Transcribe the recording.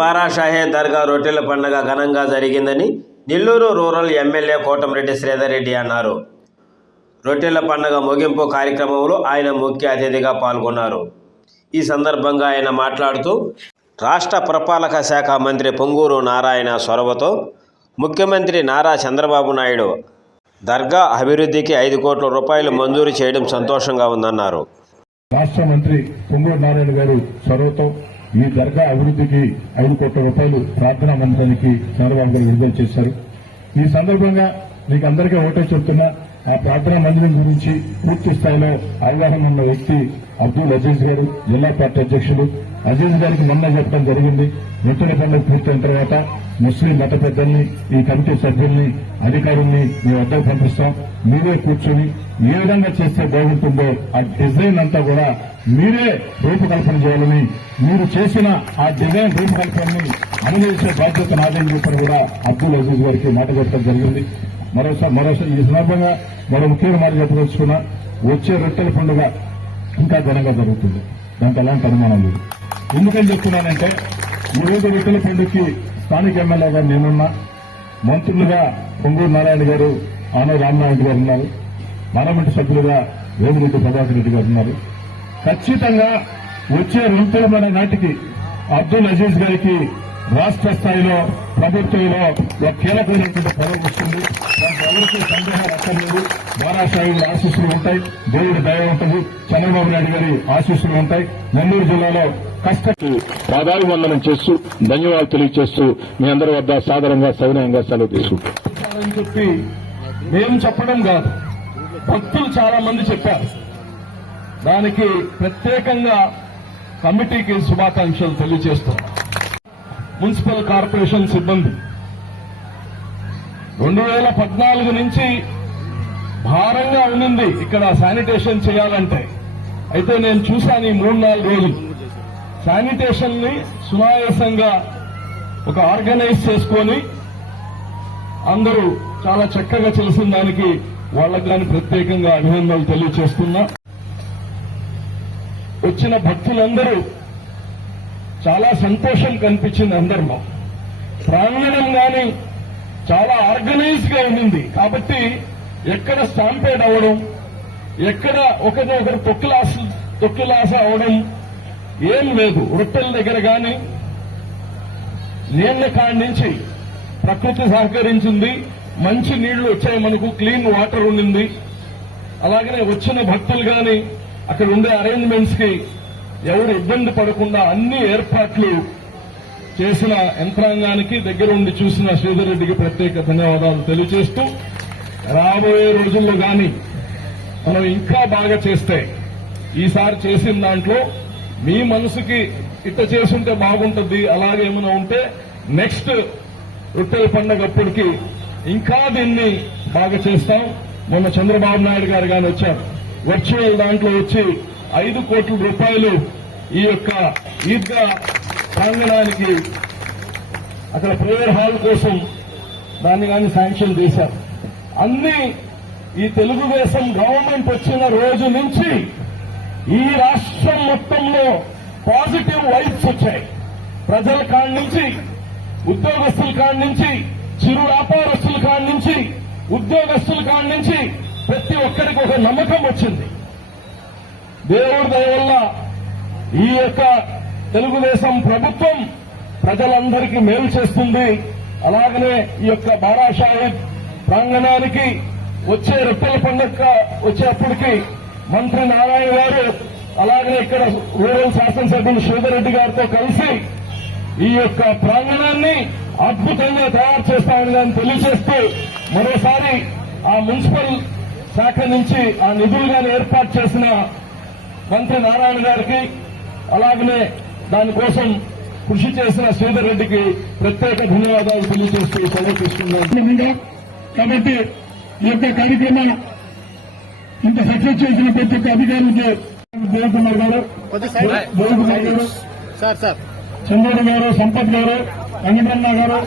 బారాషాహే దర్గా రొట్టెల పండుగ ఘనంగా జరిగిందని నెల్లూరు రూరల్ ఎమ్మెల్యే కోటంరెడ్డి శ్రీధర్ రెడ్డి అన్నారు. రొట్టెల పండుగ ముగింపు కార్యక్రమంలో ఆయన ముఖ్య అతిథిగా పాల్గొన్నారు. ఈ సందర్భంగా ఆయన మాట్లాడుతూ రాష్ట్ర పురపాలక శాఖ మంత్రి పొంగూరు నారాయణ చొరవతో ముఖ్యమంత్రి నారా చంద్రబాబు నాయుడు దర్గా అభివృద్ధికి ఐదు కోట్ల రూపాయలు మంజూరు చేయడం సంతోషంగా ఉందన్నారు. రాష్ట్ర మంత్రి పొంగూరు నారాయణ గారు చొరవతో ఈ దర్గా అభివృద్ధికి ఐదు కోట్ల రూపాయలు ప్రార్థనా మందిరానికి చంద్రబాబు గారు విడుదల చేశారు. ఈ సందర్భంగా మీకు అందరికీ ఒకటే చెప్తున్నా ఆ ప్రార్థనా మందిరం గురించి పూర్తి స్థాయిలో అవగాహన ఉన్న వ్యక్తి అబ్దుల్ అజీజ్ గారు జిల్లా పార్టీ అధ్యక్షులు అజీజ్ గారికి మొన్న చెప్పడం జరిగింది. నూతన పండుగ పూర్తయిన తర్వాత ముస్లిం మత పెద్దల్ని ఈ కమిటీ సభ్యుల్ని అధికారుల్ని మీ వద్దకు పంపిస్తాం. మీరే కూర్చొని ఏ విధంగా చేస్తే బాగుంటుందో ఆ డిజైన్ అంతా కూడా మీరే రూపకల్పన చేయాలని మీరు చేసిన ఆ డిజైన్ రూపకల్పనని అమలు చేసే బాధ్యత నాదని చెప్పని కూడా అబ్దుల్ అజీజ్ గారికి మాట చెప్పడం జరిగింది. మరోసారి మరోసారి ఈ సందర్భంగా మరో ముఖ్యమైన మాట చెప్పదలుచుకున్నా వచ్చే రొట్టెల పండుగ ఇంకా ఘనంగా జరుగుతుంది. దానికి ఎలాంటి అనుమానం లేదు. ఎందుకని చెప్తున్నానంటే ఈ రోజు రొట్టెల పండుగకి స్థానిక ఎమ్మెల్యేగా నేనున్నా. మంత్రులుగా పొంగూరు నారాయణ గారు ఆనవ రామనాయుడు గారు ఉన్నారు. పార్లమెంటు సభ్యులుగా వేమిరెడ్డి ప్రభాకర్ రెడ్డి గారు ఉన్నారు. ఖచ్చితంగా వచ్చే రొట్టెల పండుగ నాటికి అబ్దుల్ అజీజ్ గారికి రాష్ట్ర స్థాయిలో ప్రభుత్వంలో ఒక కీలకమైనటువంటి పదవి వస్తుంది. దాంట్లో ఎవరికి సందేహాలు అక్కర్లేదు. బారాసాయి ఆశీస్సులు ఉంటాయి. దేవుడి దయ ఉంటుంది. చంద్రబాబు నాయుడు గారి ఆశీస్సులు ఉంటాయి. నెల్లూరు జిల్లాలో కష్ట పాదాభివందనం చేస్తూ ధన్యవాదాలు తెలియజేస్తూ మీ అందరి వద్ద సాధారణంగా సవినయంగా సెలవు తీసుకుంటాం. చెప్పి మేము చెప్పడం కాదు. భక్తులు చాలా మంది చెప్పారు. దానికి ప్రత్యేకంగా కమిటీకి శుభాకాంక్షలు తెలియజేస్తున్నాం మున్సిపల్ కార్పొరేషన్ సిబ్బంది. రెండు వేల పద్నాలుగు నుంచి భారంగా ఉన్నింది ఇక్కడ శానిటేషన్ చేయాలంటే. అయితే నేను చూశాను ఈ మూడు నాలుగు రోజులు. శానిటేషన్ని సునాయాసంగా ఒక ఆర్గనైజ్ చేసుకొని అందరూ చాలా చక్కగా చేసిన దానికి వాళ్ళకు కానీ ప్రత్యేకంగా అభినందనలు తెలియజేస్తున్నా వచ్చిన భక్తులందరూ చాలా సంతోషం కనిపించింది అందరిలో. ప్రాంగణం గాని చాలా ఆర్గనైజ్గా ఉండింది. కాబట్టి ఎక్కడ స్టాంపేడ్ అవ్వడం ఎక్కడ ఒకరి ఒకరు తొక్కులాస తొక్కులాస అవడం ఏం లేదు. రొట్టెల దగ్గర కానీ నీళ్ళ కాడి నుంచి ప్రకృతి సహకరించింది. మంచి నీళ్ళు వచ్చాయి మనకు క్లీన్ వాటర్ ఉండింది. అలాగనే వచ్చిన భక్తులు కానీ అక్కడ ఉండే అరేంజ్మెంట్స్కి ఎవరు ఇబ్బంది పడకుండా అన్ని ఏర్పాట్లు చేసిన యంత్రాంగానికి దగ్గరుండి చూసిన శ్రీధర్ రెడ్డికి ప్రత్యేక ధన్యవాదాలు తెలియజేస్తూ రాబోయే రోజుల్లో గాని మనం ఇంకా బాగా చేస్తే ఈసారి చేసిన దాంట్లో మీ మనసుకి ఇట్ట చేసుంటే బాగుంటుంది అలాగేమైనా ఉంటే నెక్స్ట్ రొట్టెల పండగ అప్పటికి ఇంకా దీన్ని బాగా చేస్తాం. మొన్న చంద్రబాబు నాయుడు గారు కానీ వచ్చారు. వర్చువల్ దాంట్లో వచ్చి ఐదు కోట్ల రూపాయలు ఈ యొక్క ఈద్గా ప్రాంగణానికి అక్కడ ప్రేయర్ హాల్ కోసం దాన్ని కానీ శాంక్షన్ చేశారు. అన్ని ఈ తెలుగుదేశం గవర్నమెంట్ వచ్చిన రోజు నుంచి ఈ రాష్ట్రం మొత్తంలో పాజిటివ్ వైబ్స్ వచ్చాయి. ప్రజల కాడి నుంచి ఉద్యోగస్తుల కాడి నుంచి చిరు వ్యాపారస్తుల కాడి నుంచి ఉద్యోగస్తుల కాడి నుంచి ప్రతి ఒక్కరికి ఒక నమ్మకం వచ్చింది. దేవుడి దయవల్ల ఈ యొక్క తెలుగుదేశం ప్రభుత్వం ప్రజలందరికీ మేలు చేస్తుంది. అలాగనే ఈ యొక్క బారాషాహిబ్ ప్రాంగణానికి వచ్చే రొప్పల పండుగ వచ్చేప్పటికి మంత్రి నారాయణ గారు అలాగనే ఇక్కడ రూరల్ శాసనసభ్యులు శ్రీధర్ రెడ్డి గారితో కలిసి ఈ యొక్క ప్రాంగణాన్ని అద్భుతంగా తయారు చేస్తామని నేను తెలియజేస్తూ మరోసారి ఆ మున్సిపల్ శాఖ నుంచి ఆ నిధులుగాను ఏర్పాటు చేసిన మంత్రి నారాయణ గారికి అలాగనే దానికోసం కృషి చేసిన శ్రీధర్ రెడ్డికి ప్రత్యేక ధన్యవాదాలు తెలియజేస్తూ సెలవు తీసుకున్నాను కాబట్టి ఈ యొక్క కార్యక్రమం ఇంత సక్సెస్ చేసిన ప్రతి ఒక్క అధికారులకి దేవకుమార్ గారు దేవకుమార్ గారు సార్ సార్. చంద్రుడు గారు సంపత్ గారు వెంకటరమణ గారు.